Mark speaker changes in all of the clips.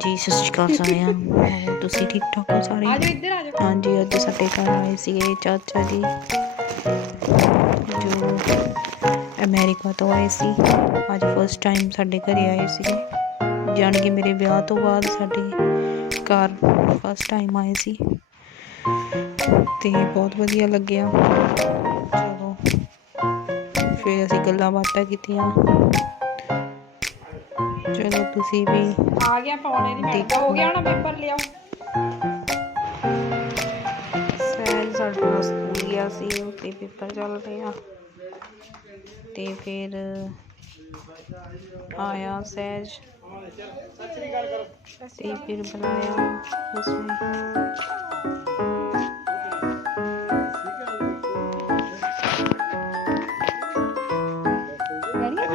Speaker 1: ਹਾਂਜੀ ਸਤਿ ਸ਼੍ਰੀ ਅਕਾਲ ਸਾਰਿਆਂ ਨੂੰ। ਤੁਸੀਂ ਠੀਕ ਠਾਕ ਹੋ ਸਾਰੇ?
Speaker 2: ਆ ਜਾਓ ਇੱਧਰ ਆ ਜਾਓ।
Speaker 1: ਹਾਂਜੀ ਅੱਜ ਸਾਡੇ ਘਰ ਆਏ ਸੀਗੇ ਚਾਚਾ ਜੀ ਜੋ ਅਮਰੀਕਾ ਤੋਂ ਆਏ ਸੀ। ਅੱਜ ਫਸਟ ਟਾਈਮ ਸਾਡੇ ਘਰੇ ਆਏ ਸੀਗੇ। ਜਾਣ ਕੇ ਮੇਰੇ ਵਿਆਹ ਤੋਂ ਬਾਅਦ ਸਾਡੇ ਘਰ ਫਸਟ ਟਾਈਮ ਆਏ ਸੀ। ਤੇ ਬਹੁਤ ਵਧੀਆ ਲੱਗਿਆ। ਚਲੋ ਫਿਰ ਅਸੀਂ ਗੱਲਾਂ ਬਾਤਾਂ ਕੀਤੀਆਂ। ਚਲੋ ਤੁਸੀਂ ਵੀ
Speaker 2: ਆ ਗਿਆ ਪਾਉਣੇ ਨਹੀਂ ਮਿਲਦਾ ਹੋ ਗਿਆ ਨਾ ਪੇਪਰ ਲਿਆਓ।
Speaker 1: ਸਹਿਜ ਸਾਡਾ ਸਕੂਲ ਗਿਆ ਸੀ ਉੱਤੇ ਪੇਪਰ ਚੱਲ ਰਿਹਾ ਤੇ ਫਿਰ ਆਇਆ ਸਹਿਜ ਤੇ ਫਿਰ ਬੁਲਾਇਆ ਉਸਨੇ।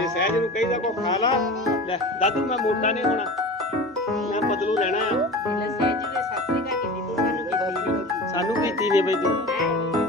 Speaker 3: ਸਹਿਜ ਨੂੰ ਕਹੀਦਾ ਕੋ ਖਾ ਲਾ। ਲੈ ਦਾਦੂ ਮੈਂ ਮੋਟਾ ਨਹੀਂ ਹੋਣਾ। ਮੈਂ ਪਤਲੂ ਰਹਿਣਾ ਆ। ਸਾਨੂੰ ਕੀਤੀ ਨਹੀਂ ਬਈ ਤੂੰ?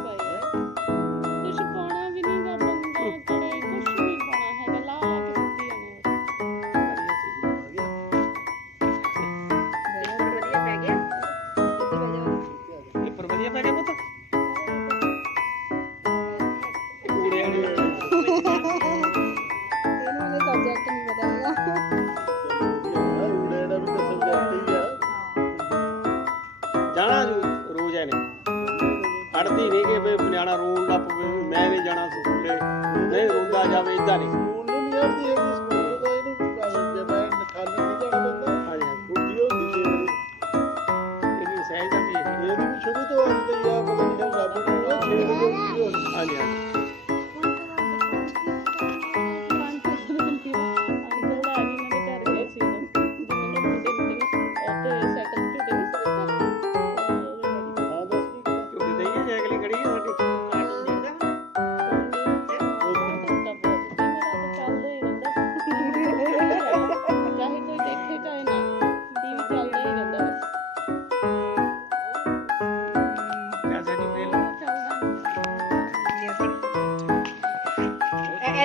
Speaker 4: ਜਾਣਾ
Speaker 3: ਜੂ ਰੋਜ਼ ਇਹਨੇ ਅੜਦੀ ਨਹੀਂ ਕਿ ਬਈ ਨਿਆਣਾ ਰੋਣ ਲੱਗ ਪਵੇ ਮੈਂ ਨਹੀਂ ਜਾਣਾ ਸਕੂਲੇ। ਨਹੀਂ ਰੋਂਦਾ ਜਾਵੇ ਇਦਾਂ ਨਹੀਂ ਇਹਦੀ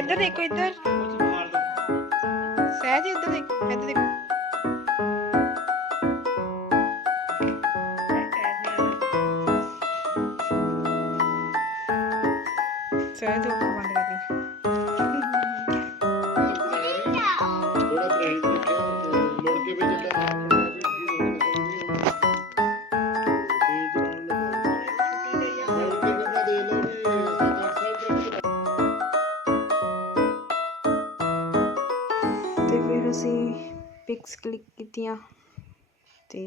Speaker 2: ਇਹ- ਇੱਧਰ ਦੇਖੋ ਇੱਧਰ
Speaker 3: ਕੁਝ ਮਾਰ ਦੋ
Speaker 2: ਸਹਿਜ ਇੱਧਰ ਦੇਖ ਇੱਧਰ ਦੇਖੋ ਸਹਿਜ
Speaker 1: ਅਸੀਂ ਪਿਕਸ ਕਲਿੱਕ ਕੀਤੀਆਂ ਅਤੇ